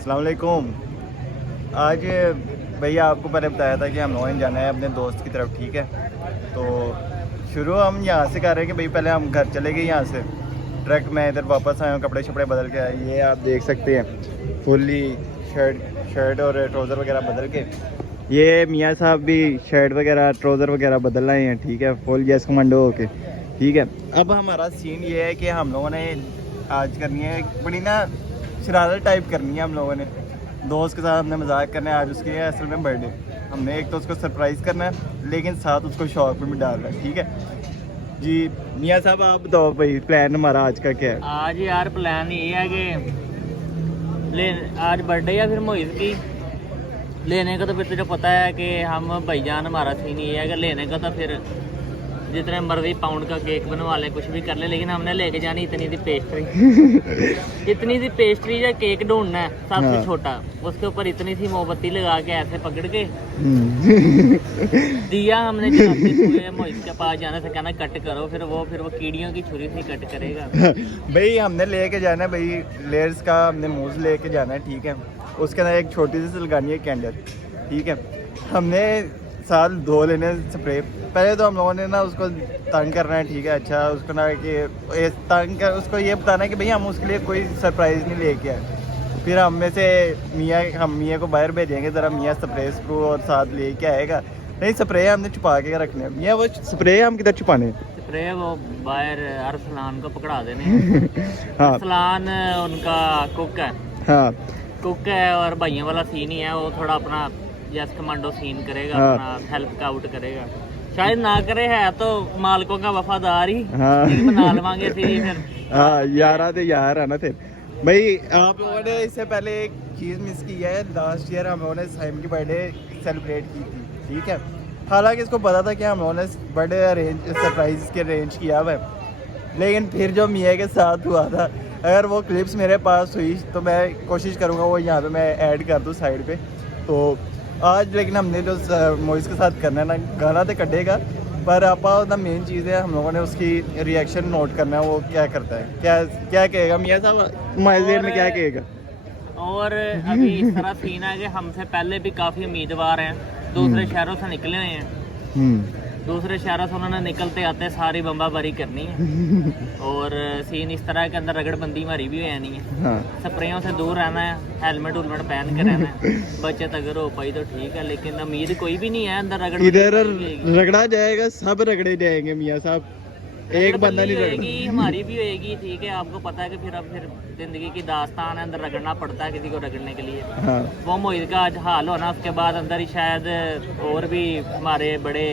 अस्सलाम वालेकुम। आज भैया आपको पहले बताया था कि हम लोगों ने जाना है अपने दोस्त की तरफ, ठीक है। तो शुरू हम यहाँ से कर रहे हैं कि भाई पहले हम घर चले गए यहाँ से, ट्रक में इधर वापस आए, कपड़े शपड़े बदल के आए। ये आप देख सकते हैं फुल्ली शर्ट और ट्राउज़र वगैरह बदल के। ये मियाँ साहब भी शर्ट वगैरह ट्राउज़र वगैरह बदल आए हैं, ठीक है, फुल जैस कमांडो होके, ठीक है। अब हमारा सीन ये है कि हम लोगों ने आज करनी है बड़ी ना शरारत टाइप करनी है। हम लोगों ने दोस्त के साथ हमने मजाक करना है। आज उसकी है असल में बर्थडे। हमने एक तो उसको सरप्राइज़ करना है, लेकिन साथ उसको शौक में भी डालना है, ठीक है जी। मियाँ साहब आप बताओ भाई, प्लान हमारा आज का क्या है? आज यार प्लान ये है कि आज बर्थडे है फिर मोहित की लेने का। तो फिर तुझे पता है कि हम भाईजान, हमारा सीन ये है कि लेने का तो फिर जितने मर्जी पाउंड का केक बनवा लें, कुछ भी कर ले, लेकिन हमने लेके जानी इतनी सी पेस्ट्री इतनी सी पेस्ट्री या केक ढूंढना है सबसे हाँ। छोटा, उसके ऊपर इतनी सी मोमबत्ती लगा के ऐसे पकड़ के दिया हमने जलाते हुए मोहित के पास जाने से कहना कट करो, फिर वो कीड़ियों की छुरी से कट करेगा। भाई हमने लेके जाना है भाई लेयर्स का, हमने मूज लेके जाना है, ठीक है। उसके अंदर एक छोटी सी लगानी है कैंडल, ठीक है। हमने साल धो लेने स्प्रे। पहले तो हम लोगों ने ना उसको तंग करना है, ठीक है। अच्छा उसको ना कि तंग कर, उसको ये बताना है कि भैया हम उसके लिए कोई सरप्राइज़ नहीं लेके आए। फिर हम में से हम मियाँ को बाहर भेजेंगे, ज़रा मियाँ स्प्रे स्प्रू और साथ लेके आएगा। नहीं, स्प्रे हमने छुपा के रखने हैं मियाँ, वो स्प्रे हम किधर छुपाने? स्प्रे वो बाहर अरसलान को पकड़ा देने हाँ अरसलान उनका कुक है, हाँ कुक है और भाइयों वाला सीन ही है। वो थोड़ा अपना जैस कमांडो सीन करेगा, हाँ। अपना हेल्प आउट करेगा। शायद ना करे, है तो मालिकों का वफादार ही, हाँ। बना लवांगे फिर। हाँ यार तो यार है ना। फिर भाई आप लोगों ने इससे पहले एक चीज़ मिस की है। लास्ट ईयर हम लोगों ने साइम की बर्थडे सेलिब्रेट की थी, ठीक है। हालांकि इसको पता था कि हम लोगों ने बर्थडे अरेंज सरप्राइज के अरेंज किया हुआ है, लेकिन फिर जो मियाँ के साथ हुआ था, अगर वो क्लिप्स मेरे पास हुई तो मैं कोशिश करूँगा वो यहाँ पे मैं ऐड कर दूँ साइड पे। तो आज लेकिन हमने जो मोइस के साथ करना है ना, गाना तो कटेगा, पर आपा ना मेन चीज़ है हम लोगों ने उसकी रिएक्शन नोट करना है। वो क्या करता है, क्या क्या कहेगा मियाँ साहब, माइजेर में क्या कहेगा। और अभी इस तरह सीन है कि हमसे पहले भी काफ़ी उम्मीदवार हैं, दूसरे शहरों से निकले हुए हैं। दूसरे शहरों से उन्होंने निकलते आते सारी बम्बाबारी करनी है। और सीन इस तरह के अंदर रगड़बंदी हमारी भी है नहीं है। हाँ। स्प्रेयों से दूर रहना है, हेलमेट उलमेट पहन के रहना है। बचत अगर हो पाई तो ठीक है, लेकिन उम्मीद कोई भी नहीं है अंदर रगड़। इधर रगड़ा जाएगा, सब रगड़े जाएंगे मियाँ साहब, एक बंदा नहीं होएगी, रगड़ा। हमारी भी होएगी, ठीक है। आपको पता है कि फिर जिंदगी की दास्तान है, अंदर रगड़ना पड़ता है किसी को रगड़ने के लिए। हाँ। वो मोहित का आज हाल होना, उसके बाद अंदर ही शायद और भी हमारे बड़े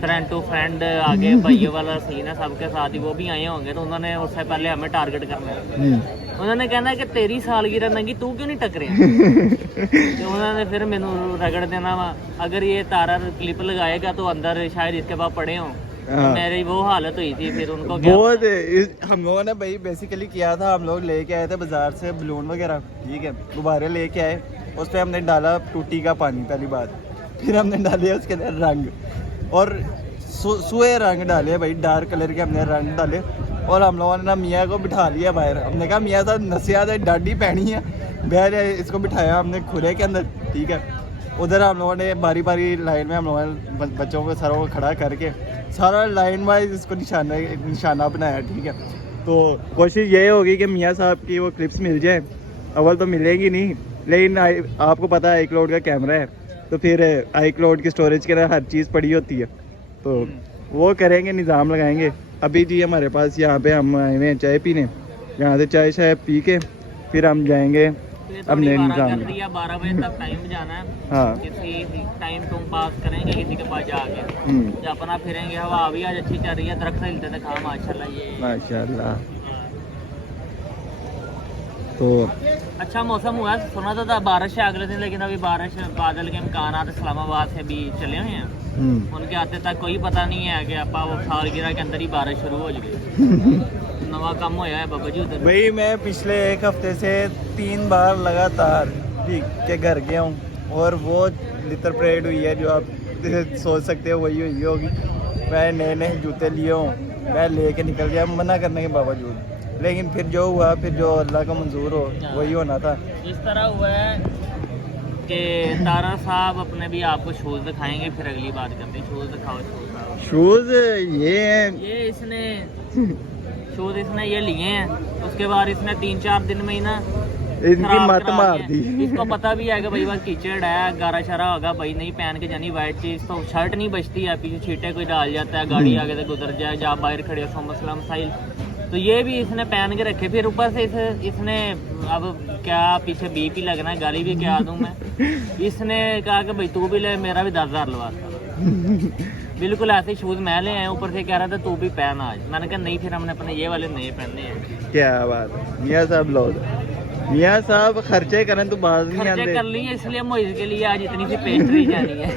फ्रेंड टू फ्रेंड आगे भाइयों वाला सीन है, सबके साथ ही वो भी आए होंगे। तो उन्होंने उससे पहले हमें टारगेट करना है। उन्होंने कहना है कि तेरी सालगिरह नंगी, तू क्यों नहीं टकरे। तो उन्होंने फिर मैनू रगड़ देना वा। अगर ये तारा क्लिप लगाएगा तो अंदर शायद इसके बाद पड़े हों। तो मेरी वो हालत हुई थी फिर उनको क्या हम लोगों ने भाई बेसिकली किया था, हम लोग लेके आए थे बाजार से बलून वगैरह, ठीक है, गुब्बारे लेके आए। उस पर हमने डाला टूटी का पानी पहली बात, फिर हमने डाले उसके अंदर रंग और सुए रंग डाले भाई, डार्क कलर के हमने रंग डाले। और हम लोगों ने ना मियाँ को बिठा लिया बाहर। हमने कहा मियाँ साहब नसिया तो डाडी पैनी है, बहर इसको बिठाया हमने खुले के अंदर, ठीक है। उधर हम लोगों ने बारी बारी लाइन में हम लोगों ने बच्चों को सारों को खड़ा करके सारा लाइन वाइज इसको निशाना बनाया, ठीक है। तो कोशिश ये होगी कि मियाँ साहब की वो क्लिप्स मिल जाए। अव्वल तो मिलेगी नहीं, लेकिन आपको पता है iCloud का कैमरा है, तो फिर iCloud की स्टोरेज के अंदर हर चीज़ पड़ी होती है, तो वो करेंगे, निज़ाम लगाएंगे। अभी जी हमारे पास यहाँ पे हम आए हुए हैं चाय पीने, यहाँ से चाय शाय पी के फिर हम जाएंगे अपने निज़ाम में। 12 बजे तक टाइम जाना है। हाँ। किसी टाइम तुम पास करेंगे किसी के पास जाके, अपना फिरेंगे। हवा भी आज अच्छी चल रही है, दरख्त हिलते थे खा माशाल्लाह। ये माशाल्लाह। तो अच्छा मौसम हुआ, सुना था बारिश है अगले दिन, लेकिन अभी बारिश बादल के इम्कान इस्लामाबाद से भी चले हुए हैं। उनके आते तक कोई पता नहीं है कि आपा वो सालगिरह के अंदर ही बारिश शुरू हो जाएगी। नवा काम होया है बाबा जी उधर। भाई मैं पिछले एक हफ्ते से 3 बार लगातार ठीक के घर गया हूँ, और वो लिटर परेड हुई है जो आप सोच सकते हो वही हुई होगी। मैं नए नए जूते लिए हूँ, मैं लेके निकल गया मना करने के बावजूद, लेकिन फिर जो हुआ, फिर जो अल्लाह का मंजूर हो वही होना था। इस तरह हुआ है कि तारा साहब अपने भी आपको शूज़ दिखाएंगे, फिर अगली बात करते हैं। शूज़ दिखाओ, शूज़। शूज़ ये हैं, ये इसने शूज़ इसने ये लिए हैं, उसके बाद इसने 3-4 दिन में ही ना इनकी खराब मत करा मार दिए। दी। इसको पता भी है कि भाई बस कीचड़ है, गारा शरा होगा भाई, नहीं पहन के जानी वाइट चीज़, तो शर्ट नहीं बचती है, पीछे छींटे कोई डाल जाता है, गाड़ी आगे से गुजर जाए, जहाँ बाहर खड़े हो मसला मसाइल, तो ये भी इसने पहन के रखे। फिर ऊपर से इसने अब क्या पीछे बीपी लगना है, गाली भी क्या दूं मैं। इसने कहा कि भाई तू भी ले, मेरा भी 10,000 लगा। बिल्कुल ऐसे शूज़ मैं ले आए, ऊपर से कह रहा था तू भी पहन आज। मैंने कहा नहीं, फिर हमने अपने ये वाले नए पहनने हैं। क्या बात है मियाँ साहब, लोग मियाँ साहब खर्चे करें तो बाज नहीं खर्चे आते। कर लिए, इसलिए मोइज के लिए आज इतनी सी पेस्ट्री जानी है।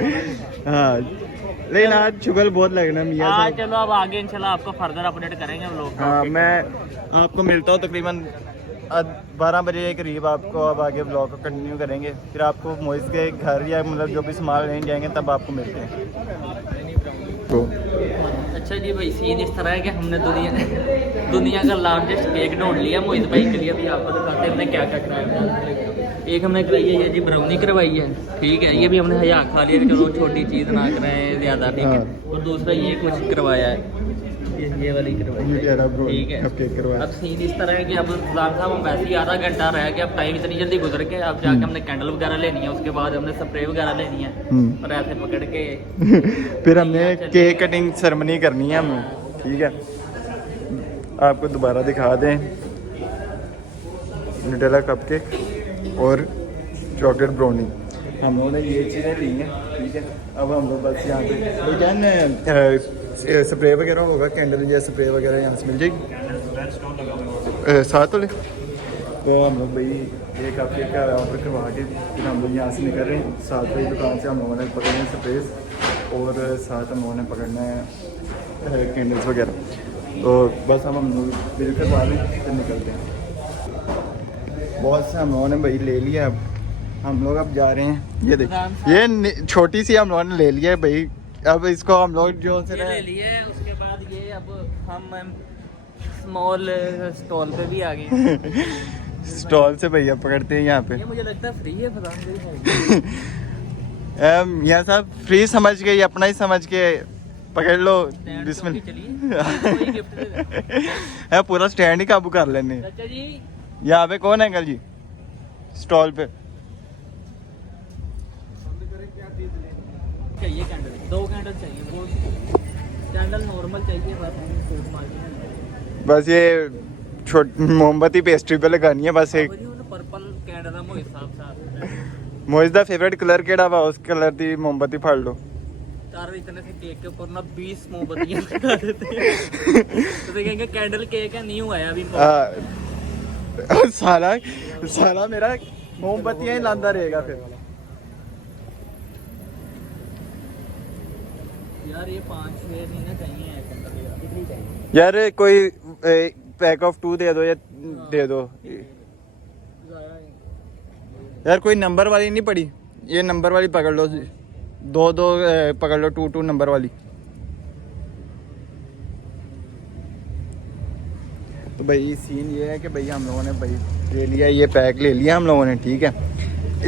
हाँ, लेकिन आज शुगर बहुत लगना मियाँ हाँ साहब। चलो, अब आगे इंशाल्लाह आपको फर्दर अपडेट करेंगे हम लोग। हाँ, मैं आपको मिलता हूँ तकरीबन 12 बजे के करीब। आपको अब आगे ब्लॉग को कंटिन्यू करेंगे, फिर आपको मोइस के घर या मतलब जो भी सामान लेने जाएंगे तब आपको मिलते हैं। तो अच्छा जी भाई, सीन इस तरह है कि हमने दुनिया का लार्जेस्ट केक ढूंढ लिया मोहित भाई के लिए। अभी आपको दिखाते हैं हमने क्या क्या कराया। एक हमने कराई है ये जी ब्राउनी करवाई है, ठीक है, ये भी हमने हया खा लिया कि चलो छोटी चीज़ ना कराएं ज़्यादा, ठीक है। और दूसरा ये कुछ करवाया है, ये वाली करवाई है, ठीक है। अब सीन इस तरह है कि अब सुल्तान साहब हम वैसे ही आधा घंटा रह गया, अब टाइम इतनी जल्दी गुजर के, अब जाके हमने कैंडल वगैरह लेनी है, उसके बाद हमने स्प्रे वगैरह लेनी है, और ऐसे पकड़ के फिर हमने केक कटिंग सेरेमनी करनी है हमें, ठीक है। आपको दोबारा दिखा दें, न्यूटेला कपकेक और चॉकलेट ब्राउनी हम लोगों ने ये चीज़ें ली हैं, ठीक है। अब हम लोग बस यहाँ पे स्प्रे वगैरह होगा, कैंडल या स्प्रे वगैरह यहाँ से मिल जाएगी 7 वाले। तो हम लोग भाई एक कपकेक का ऑर्डर करवा के फिर हम लोग यहाँ से निकल रहे हैं। 7 वाली दुकान से हम लोगों ने पकड़ना है स्प्रेस और साथ हम लोगों ने पकड़ना है कैंडल्स वगैरह। तो बस हम लोग बिल करवा लें फिर निकलते हैं। बहुत से हम लोगों ने भाई ले लिया, अब हम लोग अब जा रहे हैं। ये देखिए, ये छोटी सी हम लोगों ने ले लिया है भाई। अब इसको हम लोग जो से ले लिए, उसके बाद ये अब हम स्मॉल स्टॉल पे भी आ गए। स्टॉल से भैया पकड़ते हैं यहाँ पे। ये मुझे लगता है फ्री है, पता नहीं। यहाँ साहब फ्री समझ के, अपना ही समझ के पकड़ लो। बिस्मिल्लाह पूरा स्टैंड ही काबू कर लेने। चाचा जी यहाँ पे कौन है अंकल जी स्टॉल पे? चाहिए कैंडल, 2 कैंडल चाहिए, वो कैंडल नॉर्मल चाहिए बस। ये छोटी मोमबत्ती पेस्ट्री पे लगानी है बस एक। पर्पल कैंडल है मोहित साहब मोहित दा फेवरेट कलर केड़ा वा, उस कलर दी मोमबत्ती फाड़ लो। यार इतने से केक के ऊपर ना 20 मोमबत्तियां लगा देते हैं। तो देखेंगे कैंडल केक है, न्यू आया अभी। साला मेरा मोमबत्तियां ही लांदा रहेगा फिर। यार ये 5-6 नहीं ना चाहिए कैंडल, कितनी चाहिए यार? कोई पैक ऑफ 2 दे दो या दे दो यार। कोई नंबर वाली नहीं पड़ी, ये नंबर वाली पकड़ लो। 2 पकड़ लो, 2 नंबर वाली। तो भाई सीन ये है कि भाई हम लोगों ने भाई ले लिया, ये पैक ले लिया हम लोगों ने, ठीक है।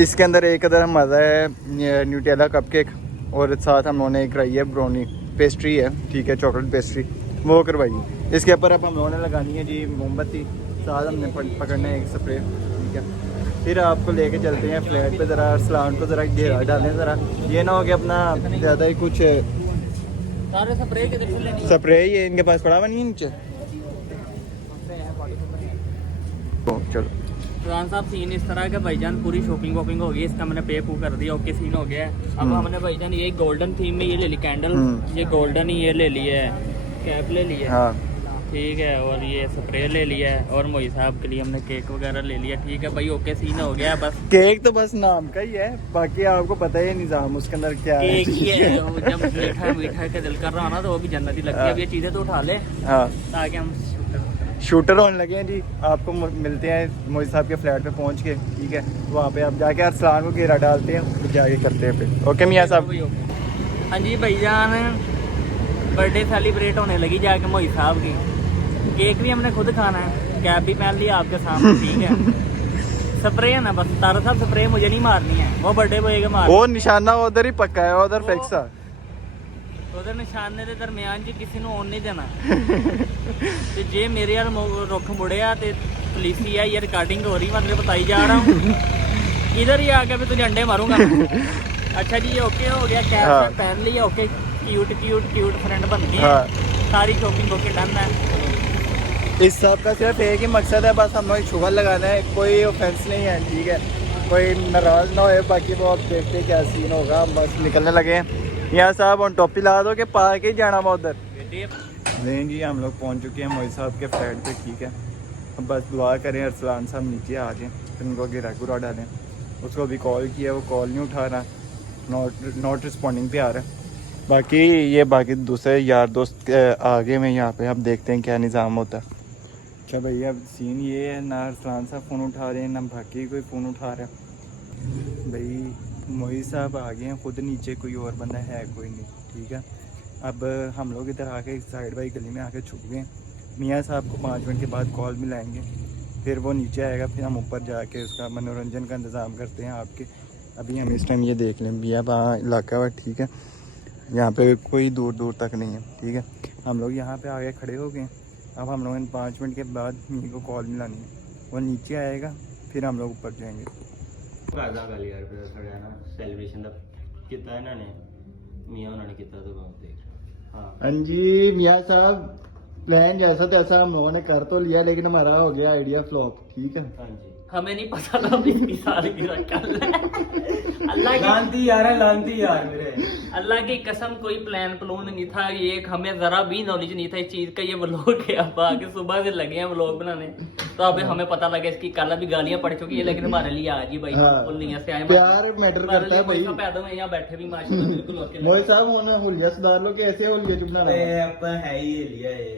इसके अंदर एक अदर मज़ा है न्यूटेला कपकेक, और साथ हम लोगों ने कराई है ब्राउनी पेस्ट्री है, ठीक है, चॉकलेट पेस्ट्री वो करवाई। इसके ऊपर अब हम लोगों ने लगानी है जी मोमबत्ती, साथ हमने पकड़ना है एक स्प्रे, ठीक है। फिर आपको लेके चलते हैं फ्लैट पे, ज़रा सलान को ज़रा घेरा डालें ज़रा, ये ना हो कि अपना ज़्यादा ही कुछ सारे स्प्रे के देखो लेनी स्प्रे ही है इनके पास पड़ा हुआ नहीं है नीचे। चलो प्रधान साहब, सीन इस तरह का भाईजान पूरी शॉपिंग वॉपिंग हो गई, इसका मैंने पे कर दिया, ओके सीन हो गया है। अब हमने भाईजान ये गोल्डन थीम में ये ले ली कैंडल, ये गोल्डन ही ये ले ली है, कैप ले ली है, हाँ ठीक है, और ये स्प्रे ले लिया है, और मोहित साहब के लिए हमने केक वगैरह ले लिया, ठीक है भाई, ओके सीन हो गया। बस केक तो बस नाम का ही है, बाकी आपको पता है निज़ाम उसके अंदर क्या है। केक ही है, जब मीठा मीठा का दिल कर रहा हो ना तो वो भी जन्नत ही लगती है। अब ये चीज़ें तो उठा ले, हाँ, ताकि हम शूटर होने लगे हैं जी। आपको मिलते हैं मोहित साहब के फ्लैट पे पहुंच के, ठीक है। वहाँ पे आप जाके अरसलान को घेरा डालते हैं, फिर जाके करते हैं फिर। ओके मियाँ साहब। हाँ जी भाईजान, बर्थडे सेलिब्रेट होने लगी जाके मोहित साहब की। केक भी हमने खुद खाना है, कैप भी पहन लिया आपके सामने, ठीक है। स्प्रे है ना बस, तारा साहब स्प्रे मुझे नहीं मारनी है, वो बर्थडे बॉय के मार। वो निशाना उधर ही पक्का है, उधर फिक्स है। ਉਹਦੇ ਨਿਸ਼ਾਨੇ ਦੇ ਦਰਮਿਆਨ 'ਚ ਕਿਸੇ ਨੂੰ ਆਉਣ ਨਹੀਂ ਦੇਣਾ। ਤੇ ਜੇ ਮੇਰੇ ਯਾਰ ਰੁੱਖ ਮੁੜਿਆ ਤੇ ਪੁਲਿਸੀ ਆ ये रिकॉर्डिंग हो रही, मैं तेरे बताई जा रहा हूँ, इधर ही आके मैं तुझे अंडे मारूंगा। अच्छा जी, ये ओके हो गया, कैप हाँ। पहन लिया, okay, cute cute cute friend बन गए, हाँ। सारी शॉपिंग ओके डन है। इस सब का सिर्फ एक ही मकसद है, बस हम लोग शुगर लगाना है, कोई ऑफेंस नहीं है, ठीक है, कोई नाराज ना हो। बाकी वो अब देखते क्या सीन होगा, हम बस निकलने लगे हैं। यहाँ साहब हम टोपी लगा दो कि पार्क ही जाना मैं उधर। नहीं जी, हम लोग पहुँच चुके हैं मोहित साहब के फ्लैट पे, ठीक है। अब बस दुआ करें अरसलान साहब नीचे आ जाएँ, फिर उनको गिरा गुरा डालें। उसको भी कॉल किया, वो कॉल नहीं उठा रहा, नॉट रिस्पॉन्डिंग पे आ रहा है। बाकी ये बाकी दूसरे यार दोस्त आगे में यहाँ पे, अब देखते हैं क्या निज़ाम होता है। अच्छा भैया, अब सीन ये है, ना अरसलान साहब फ़ोन उठा रहे हैं, ना बाकी कोई फ़ोन उठा रहा है। भाई मोहित साहब आ गए हैं खुद नीचे, कोई और बंदा है कोई नहीं, ठीक है। अब हम लोग इधर आके साइड बाई गली में आके छुप गए। मियाँ साहब को 5 मिनट के बाद कॉल मिलाएंगे, फिर वो नीचे आएगा, फिर हम ऊपर जाके उसका मनोरंजन का इंतज़ाम करते हैं आपके। अभी हम इस टाइम ये देख लें भैया, वहाँ इलाका हुआ, ठीक है, यहाँ पे कोई दूर दूर तक नहीं है, ठीक है। हम लोग यहाँ पे आगे खड़े हो गए। अब हम लोगों ने 5 मिनट के बाद मी को कॉल मिलानी है, वो नीचे आएगा, फिर हम लोग ऊपर जाएंगे। ਕਰਦਾ ਗੱਲ ਯਾਰ, ਫਿਰ ਥੋੜਾ ਨਾ ਸੈਲੀਬ੍ਰੇਸ਼ਨ ਦਾ ਕੀਤਾ ਇਹਨਾਂ ਨੇ, ਮੀਆਂ ਉਹਨਾਂ ਨੇ ਕੀਤਾ ਤਾਂ ਬਹੁਤ ਦੇਖ। हाँ हाँ जी मियाँ साहब, प्लान जैसा तैसा हम लोगों ने कर तो लिया, लेकिन हमारा हो गया आइडिया फ्लॉप, ठीक है। हाँ जी, हमें नहीं पता था अभी इसकी सालगिरह कल है। अल्लाह की लानती यार है, लानती यार मेरे। अल्लाह की कसम, कोई प्लान प्लून नहीं था, ये हमें जरा भी नॉलेज नहीं था इस चीज का। ये व्लॉग है, अब आगे सुबह से लगे हैं व्लॉग बनाने, तो अभी हमें पता लगा इसकी कल अभी गालियां पड़ चुकी है, लेकिन हमारे लिए आज ही भाई हाँ। बिल्कुल नहीं से आए। प्यार मैटर करता है भाई। पैदा में यहाँ बैठे भी माशाल्लाह बिल्कुल ओके। मोहित साहब उन्होंने हुलिया सुधार लो, कैसे हुलिया चुपना अरे अपन है ही ये लिया है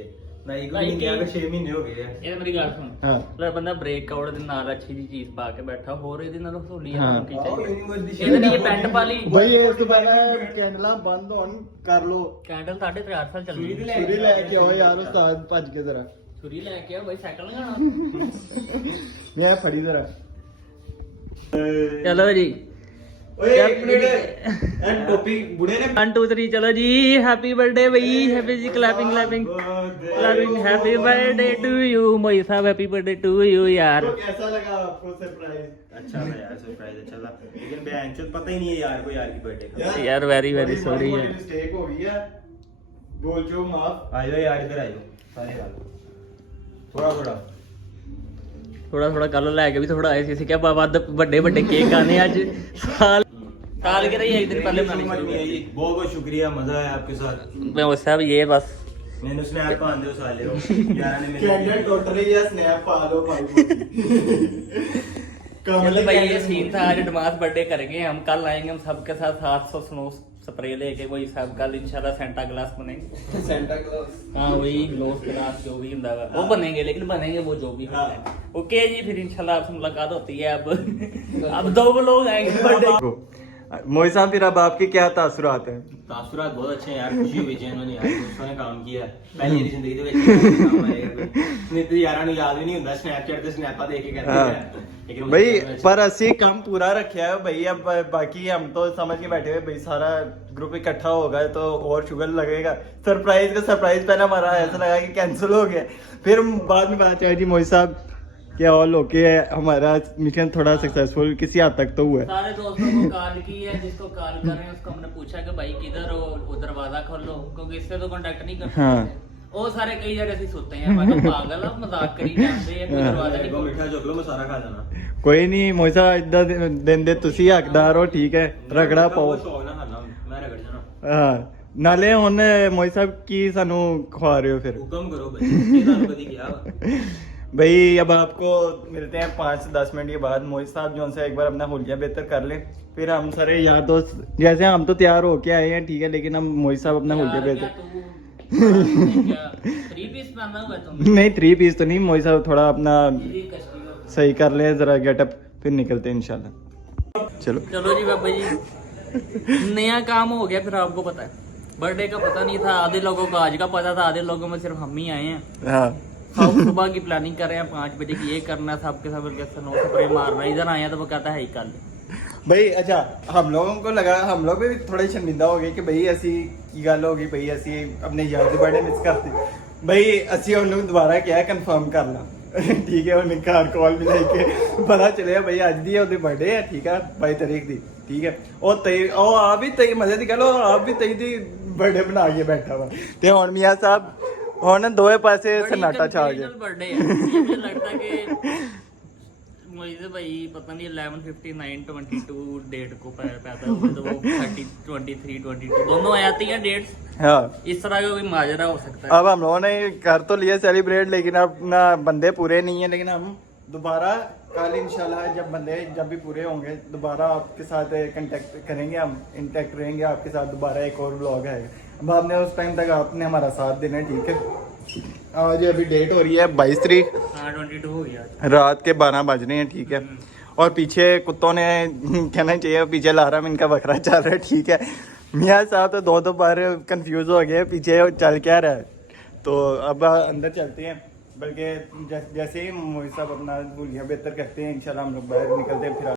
नहीं, कोई नहीं आगे 6 महीने हो गए हैं। ये मेरी गल सुन, हाँ ਲੈ ਬੰਦਾ ਬ੍ਰੇਕ ਆਊਟ ਦੇ ਨਾਲ ਅੱਛੀ ਜੀ ਚੀਜ਼ ਪਾ ਕੇ ਬੈਠਾ, ਹੋਰ ਇਹਦੇ ਨਾਲ ਹੋਲੀ ਹਾਂ। ਕੀ और ਚਾਹੀਦਾ। यूनिवर्सिटी ਇਹਦੇ ਲਈ ਪੈਂਟ ਪਾ ਲਈ, भाई ये तो पहले कैंडला बंद ऑन कर लो, ਕੈਂਡਲ 3.5 साल ਚੱਲਣੀ। छुरी लेके आओ यार उस्ताद, भज के जरा ਛੁਰੀ ਲੈ ਕੇ ਆ ਬਾਈ, ਸਾਈਕਲ ਲਗਾਣਾ। मैं फड़ी जरा। ਚਲੋ ਜੀ, ओए एक मिनट, एंड टोपी बूढ़े ने 1 2 3 चलो जी, हैप्पी बर्थडे भाई, हैप्पी जी, clapping clapping clapping, happy birthday to you Mohit साहब, हैप्पी बर्थडे टू यू यार। तो कैसा लगा आपको सरप्राइज? अच्छा था यार, सरप्राइज अच्छा था, लेकिन बहन चोद पता ही नहीं है यार को यार की बर्थडे का। यार वेरी वेरी सॉरी है, मिस्टेक हो गई है, बोल जो माफ। आ जाओ यार, इधर आ जाओ सारे यार, थोड़ा थोड़ा ਥੋੜਾ ਥੋੜਾ ਕੱਲ ਲੈ ਕੇ ਵੀ ਥੋੜਾ ਆਏ ਸੀ, ਅਸੀਂ ਕਿਹਾ ਵੱਧ ਵੱਡੇ ਵੱਡੇ ਕੇਕ ਆਨੇ ਅੱਜ, साल के रही एक दिन पहले समझ नहीं आई। बहुत बहुत शुक्रिया, मजा आया आपके साथ। मैं वो सब ये बस मैंने स्नैप पान दो साले रो यार ने मेरे कैंडल टोटली या स्नैप पा लो भाई। मतलब भाई ये सीन था, आज एडवांस बर्थडे करेंगे हम, कल आएंगे हम सबके साथ 700 स्नो स्प्रे लेके, वही सब कल इंशाल्लाह सेंटा क्लास बनेंगे। सेंटा क्लॉज, हाँ वही ग्लोस क्लास जो भी ਹੁੰਦਾ है वो बनेंगे, लेकिन बनेंगे वो जो भी होता है। ओके जी, फिर इंशाल्लाह आपसे मुलाकात होती है। अब 2 लोग आएंगे बर्थडे। मोहित साहब फिर अब आपके क्या तासुरात हैं? तासुरात बहुत अच्छे हैं यार, खुशी हुई है इन्होंने यार, दोस्तों ने काम किया पहली जिंदगी ਦੇ ਵਿੱਚ ਕੰਮ ਆਏਗਾ। नहीं तो यारां ਨੂੰ याद भी नहीं ਹੁੰਦਾ स्नैपचैट ਤੇ स्नैपा देख के करते हैं, लेकिन भाई पर ਅਸੀਂ ਕੰਮ पूरा रखा है भाई। अब बाकी हम तो समझ के बैठे हुए भाई, सारा ग्रुप इकट्ठा होगा तो और शुगर लगेगा। सरप्राइज का सरप्राइज पहले हमारा ऐसा लगा कि कैंसिल हो गया, फिर बाद में पता चला जी मोहित साहब क्या ऑल ओके है, हमारा मिशन थोड़ा सक्सेसफुल किसी हद तक तो हुआ है। सारे दोस्तों को कॉल की है, जिसको कॉल कर रहे हैं उसको हमने पूछा कि भाई किधर हो, वो दरवाजा खोलो, क्योंकि इससे तो कांटेक्ट नहीं कर हाँ। सकते। वो सारे कई जगह से सोते हैं, मैं तो पागल हूं, मजाक करी जाते हैं, कोई दरवाजा नहीं को खोल। ਮਿੱਠਾ ਚੋਕ ਲੋ, ਮੈਂ ਸਾਰਾ ਖਾ ਜਾਣਾ। ਕੋਈ ਨਹੀਂ ਮੋਹਿਤ ਸਾਹਿਬ, ਇਦਾਂ ਦਿਨ ਦੇ ਤੁਸੀਂ ਹੱਕਦਾਰ ਹੋ, ਠੀਕ ਹੈ, ਰਗੜਾ ਪਾਓ। ਬਹੁਤ ਸ਼ੌਕ ਨਾਲ ਖਾਣਾ, ਮੈਂ ਰਗੜ ਜਾਣਾ। ਹਾਂ ਨਾਲੇ ਹੁਣ ਮੋਹਿਤ ਸਾਹਿਬ ਕੀ ਸਾਨੂੰ ਖਵਾ ਰਹੇ ਹੋ ਫਿਰ? ਹੁਕਮ ਕਰੋ ਭਾਈ, ਇਹ ਤੁਹਾਨੂੰ ਕਦੀ ਕਿਹਾ ਵਾ? भाई अब आपको मिलते हैं 5 से 10 मिनट के बाद। मोहित साहब जो से एक बार अपना हुलिया बेहतर कर लें, फिर हम सारे यार दोस्त जैसे हम तो तैयार होके आए हैं, ठीक है, लेकिन हम मोहित साहब अपना हुलिया बेहतर 3 पीस पहना हुआ है तुम? नहीं 3 पीस तो नहीं, मोहित साहब थोड़ा अपना ये कश्ती का। सही कर लें जरा गेटअप, फिर निकलते हैं इंशाल्लाह। चलो चलो जी बाबा जी, नया काम हो गया। फिर आपको पता है बर्थडे का पता नहीं था, आधे लोगों को आज का पता था, आधे लोगों में सिर्फ हम ही आए हैं। हाँ हम सुबह की प्लानिंग कर रहे हैं 5 बजे की, ये करना सबके सब स्नो स्प्रे मारना, इधर आया तो वो कहता है ही कल। भाई अच्छा हम लोगों को लगा, हम लोग भी थोड़े शर्मिंदा हो गए कि भाई ऐसी की गल हो गई, भाई ऐसी अपने यार के बर्थडे मिस करते। भाई ਅਸੀਂ ਉਹਨੂੰ ਦੁਬਾਰਾ ਕਿਹਾ ਕਨਫਰਮ ਕਰ ਲਾ ਠੀਕ ਹੈ, ਉਹਨੇ ਘਰ ਕਾਲ ਮਿਲਾਈ ਕੇ ਪਤਾ ਚੱਲਿਆ ਭਾਈ ਅੱਜ ਦੀ ਉਹਦੇ ਬਰਥਡੇ ਹੈ, ਠੀਕ ਹੈ 22 ਤਾਰੀਖ ਦੀ, ਠੀਕ ਹੈ। ਉਹ ਆ ਵੀ ਤੇਈ ਮਜ਼ੇ ਦੀ ਗੱਲ, ਉਹ ਆਪ ਵੀ ਤੇਈ ਦੀ ਬਰਥਡੇ ਬਣਾ ਕੇ ਬੈਠਾ ਵਾ। ਤੇ ਹੁਣ ਮੀਆਂ ਸਾਹਿਬ ਹੁਣ ਦੋਵੇਂ ਪਾਸੇ ਸਨਾਟਾ ਛਾ ਗਿਆ। बर्थडे है मुझे लगता है कि मुझे भाई पता नहीं 11/59 22 डेट को पैदा हुए, तो वो 30 23 22 दोनों आ जाती हैं डेट्स। हाँ इस तरह का कोई माजरा हो सकता है। अब हम लोगों ने कर तो लिया सेलिब्रेट, लेकिन अब ना बंदे पूरे नहीं है, लेकिन हम दोबारा कल इंशाल्लाह जब भी पूरे होंगे दोबारा आपके साथ कांटेक्ट करेंगे, हम इंटैक्ट रहेंगे आपके साथ, दोबारा एक और व्लॉग आएगा। अब आपने उस टाइम तक आपने हमारा साथ देना है, ठीक है। आज अभी डेट हो रही है 22 तारीख, 22 हो गया, रात के 12 बज रहे हैं, ठीक है। और पीछे कुत्तों ने कहना चाहिए पीछे लाराम इनका बकरा चल रहा है, ठीक है। मियाँ साहब तो दो बार कंफ्यूज हो गए पीछे चल क्या रहा है। तो अब अंदर चलते हैं, बल्कि जैसे ही मोहित साहब अपना भूलियाँ बेहतर करते हैं इंशाल्लाह हम लोग बाहर निकलते हैं फिर